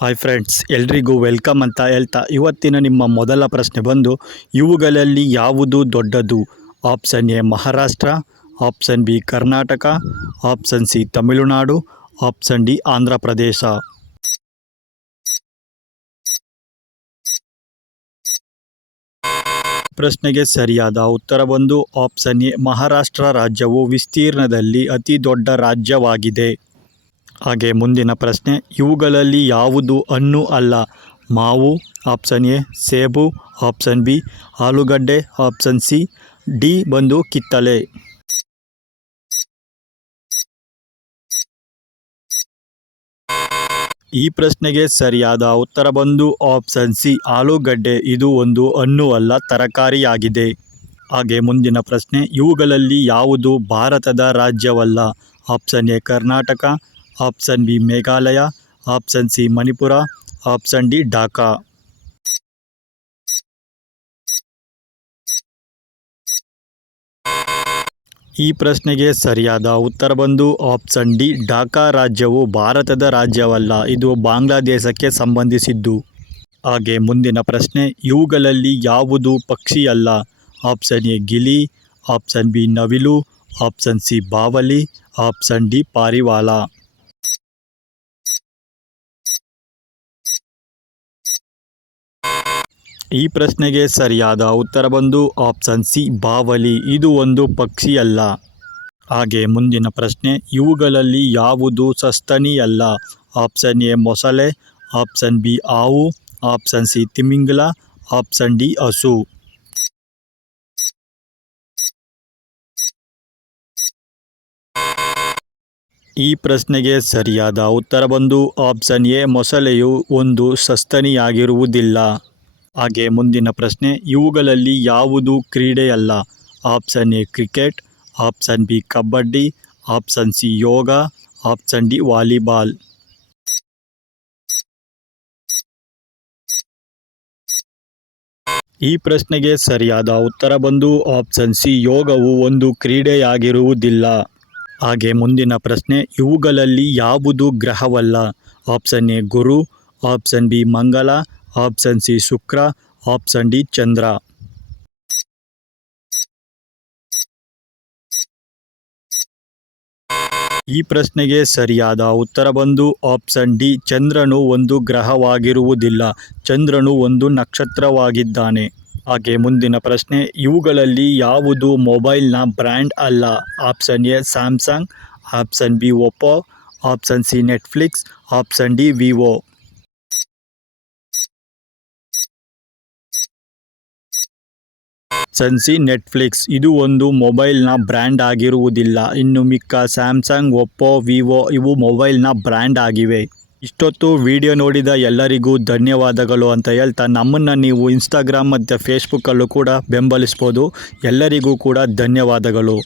Hi friends, ಎಲ್ರಿಗೂ welcome ಅಂತ ಹೇಳ್ತಾ ಇವತ್ತಿನ ನಿಮ್ಮ ಮೊದಲ ಪ್ರಶ್ನೆ ಬಂದು, ಇವುಗಳಲ್ಲಿ ಯಾವುದು ದೊಡ್ಡದು? Option A Maharashtra, option B Karnataka, option C Tamil Nadu, option D Andhra Pradesh. ಪ್ರಶ್ನೆಗೆ ಸರಿಯಾದ ಉತ್ತರ ಬಂದು ಆಪ್ಷನ್ ಎ ಮಹಾರಾಷ್ಟ್ರ ರಾಜ್ಯವು ವಿಸ್ತೀರ್ಣದಲ್ಲಿ ಅತಿ ದೊಡ್ಡ ರಾಜ್ಯವಾಗಿದೆ. ಹಾಗೆ ಮುಂದಿನ ಪ್ರಶ್ನೆ, ಇವುಗಳಲ್ಲಿ ಯಾವುದು ಹಣ್ಣು ಅಲ್ಲ? ಮಾವು, ಆಪ್ಷನ್ ಎ ಸೇಬು, ಆಪ್ಷನ್ ಬಿ ಆಲೂಗಡ್ಡೆ, ಆಪ್ಷನ್ ಸಿ ಡಿ ಬಂದು ಕಿತ್ತಳೆ. ಈ ಪ್ರಶ್ನೆಗೆ ಸರಿಯಾದ ಉತ್ತರ ಬಂದು ಆಪ್ಷನ್ ಸಿ ಆಲೂಗಡ್ಡೆ. ಇದು ಒಂದು ಹಣ್ಣು ಅಲ್ಲ, ತರಕಾರಿಯಾಗಿದೆ. ಹಾಗೆ ಮುಂದಿನ ಪ್ರಶ್ನೆ, ಇವುಗಳಲ್ಲಿ ಯಾವುದು ಭಾರತದ ರಾಜ್ಯವಲ್ಲ? Option A Karnataka, option B Meghalaya, option C Manipur, option D Dhaka. ಈ ಪ್ರಶ್ನೆಗೆ ಸರಿಯಾದ ಉತ್ತರ ಬಂದು ಆಪ್ಷನ್ ಡಿ ಢಾಕಾ ರಾಜ್ಯವು ಭಾರತದ ರಾಜ್ಯವಲ್ಲ, ಇದು ಬಾಂಗ್ಲಾದೇಶಕ್ಕೆ ಸಂಬಂಧಿಸಿದ್ದು. ಹಾಗೆ ಮುಂದಿನ ಪ್ರಶ್ನೆ, ಇವುಗಳಲ್ಲಿ ಯಾವುದು ಪಕ್ಷಿಯಲ್ಲ? ಆಪ್ಷನ್ ಎ ಗಿಳಿ, ಆಪ್ಷನ್ ಬಿ ನವಿಲು, ಆಪ್ಷನ್ ಸಿ ಬಾವಲಿ, ಆಪ್ಷನ್ ಡಿ ಪಾರಿವಾಳ. ಈ ಪ್ರಶ್ನೆಗೆ ಸರಿಯಾದ ಉತ್ತರ ಬಂದು ಆಪ್ಷನ್ ಸಿ ಬಾವಲಿ. ಇದು ಒಂದು ಪಕ್ಷಿಯಲ್ಲ. ಹಾಗೆ ಮುಂದಿನ ಪ್ರಶ್ನೆ, ಇವುಗಳಲ್ಲಿ ಯಾವುದು ಸಸ್ತನಿಯಲ್ಲ? ಆಪ್ಷನ್ ಎ ಮೊಸಳೆ, ಆಪ್ಷನ್ ಬಿ ಹಾವು, ಆಪ್ಷನ್ ಸಿ ತಿಮಿಂಗಿಲ, ಆಪ್ಷನ್ ಡಿ ಹಸು. ಈ ಪ್ರಶ್ನೆಗೆ ಸರಿಯಾದ ಉತ್ತರ ಬಂದು ಆಪ್ಷನ್ ಎ ಮೊಸಳೆಯು ಒಂದು ಸಸ್ತನಿಯಾಗಿರುವುದಿಲ್ಲ. ಹಾಗೆ ಮುಂದಿನ ಪ್ರಶ್ನೆ, ಇವುಗಳಲ್ಲಿ ಯಾವುದು ಕ್ರೀಡೆಯಲ್ಲ? Option A cricket, option B kabaddi, option C yoga, option D volleyball. ಈ ಪ್ರಶ್ನೆಗೆ ಸರಿಯಾದ ಉತ್ತರ ಬಂದು ಆಪ್ಷನ್ ಸಿ ಯೋಗವು ಒಂದು ಕ್ರೀಡೆಯಾಗಿರುವುದಿಲ್ಲ. ಹಾಗೆ ಮುಂದಿನ ಪ್ರಶ್ನೆ, ಇವುಗಳಲ್ಲಿ ಯಾವುದು ಗ್ರಹವಲ್ಲ? Option A Guru, option B Mangala, option C Shukra, option D Chandra. ಈ ಪ್ರಶ್ನೆಗೆ ಸರಿಯಾದ ಉತ್ತರ ಬಂದು ಆಪ್ಷನ್ ಡಿ ಚಂದ್ರನು ಒಂದು ಗ್ರಹವಾಗಿರುವುದಿಲ್ಲ, ಚಂದ್ರನು ಒಂದು ನಕ್ಷತ್ರವಾಗಿದ್ದಾನೆ. ಹಾಗೆ ಮುಂದಿನ ಪ್ರಶ್ನೆ, ಇವುಗಳಲ್ಲಿ ಯಾವುದು ಮೊಬೈಲ್ನ ಬ್ರ್ಯಾಂಡ್ ಅಲ್ಲ? Option A Samsung, option B Oppo, option C Netflix, option D Vivo. Option C Netflix. ಇದು ಒಂದು ಮೊಬೈಲ್ನ ಬ್ರ್ಯಾಂಡ್ ಆಗಿರುವುದಿಲ್ಲ. ಇನ್ನು ಮಿಕ್ಕ ಸ್ಯಾಮ್ಸಂಗ್, ಒಪ್ಪೋ, ವಿವೋ ಇವು ಮೊಬೈಲ್ನ ಬ್ರ್ಯಾಂಡ್ ಆಗಿವೆ. ಇಷ್ಟೊತ್ತು ವಿಡಿಯೋ ನೋಡಿದ ಎಲ್ಲರಿಗೂ ಧನ್ಯವಾದಗಳು ಅಂತ ಹೇಳ್ತಾ, ನಮ್ಮನ್ನು ನೀವು ಇನ್ಸ್ಟಾಗ್ರಾಮ್ ಮತ್ತು ಫೇಸ್ಬುಕ್ಕಲ್ಲೂ ಕೂಡ ಬೆಂಬಲಿಸ್ಬೋದು. ಎಲ್ಲರಿಗೂ ಕೂಡ ಧನ್ಯವಾದಗಳು.